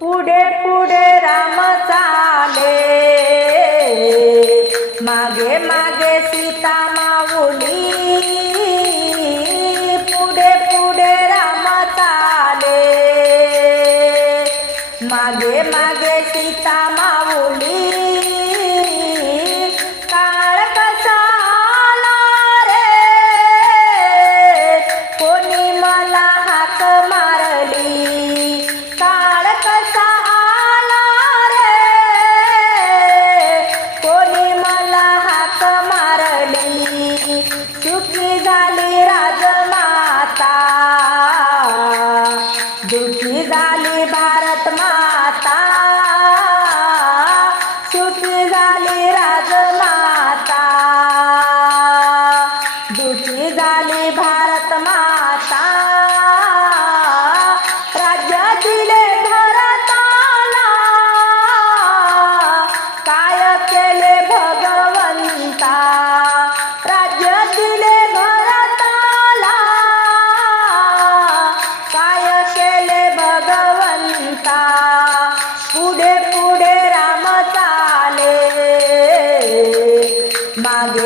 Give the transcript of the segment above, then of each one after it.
पुढे पुढे राम चाले.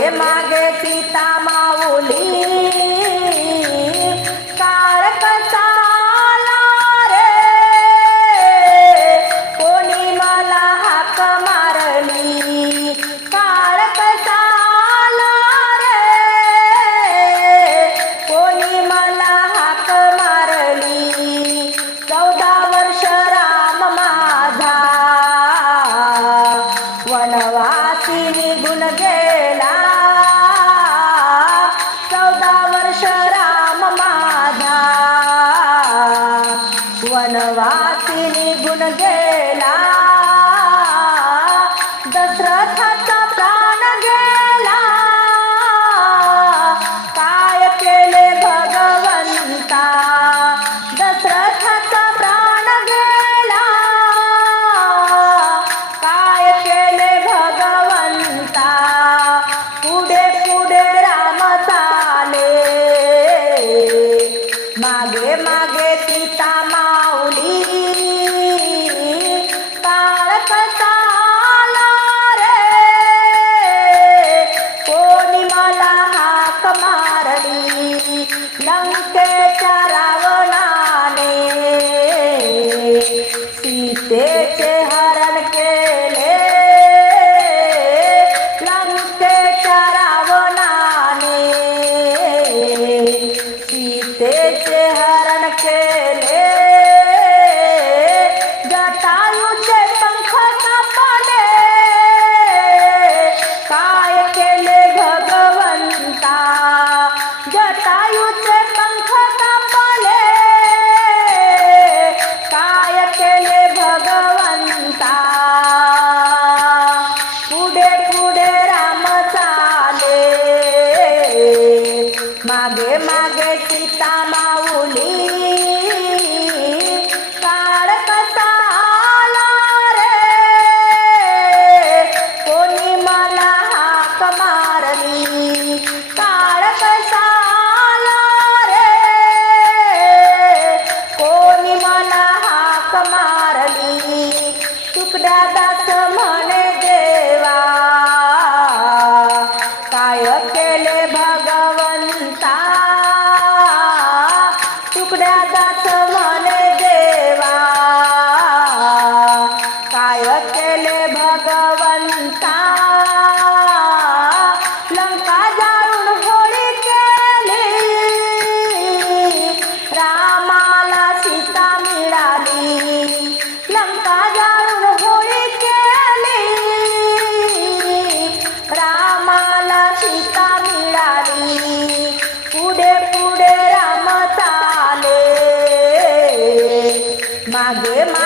Amen. I do it.